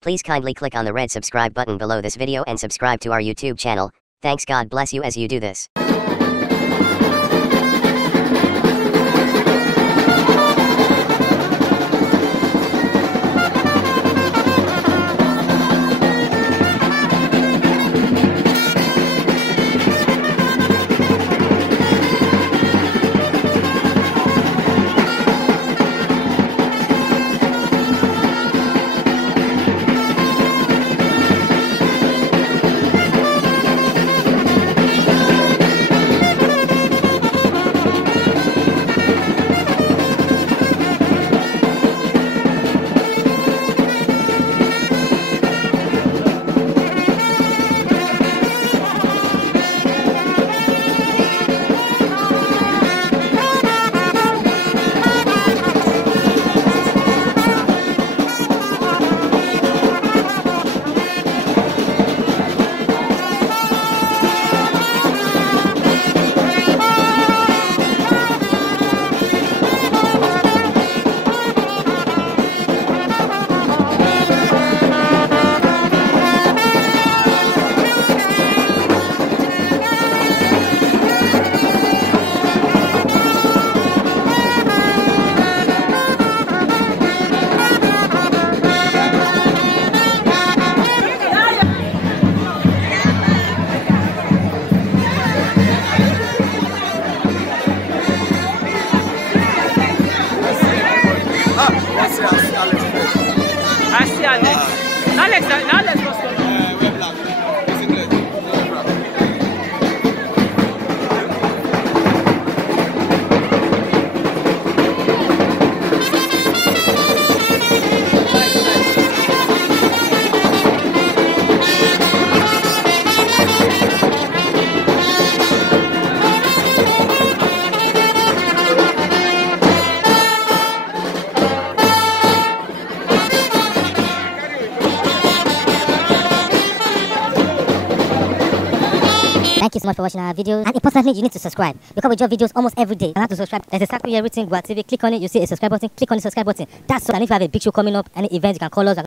Please kindly click on the red subscribe button below this video and subscribe to our YouTube channel. Thanks, God bless you as you do this. Así, Alex. Alex, Boston. Thank you so much for watching our videos, and importantly you need to subscribe because we drop videos almost every day. You have to subscribe. There's a circle here written Gua TV. Click on it, you see a subscribe button. Click on the subscribe button. That's so. And if you have a big show coming up, any event, you can call us.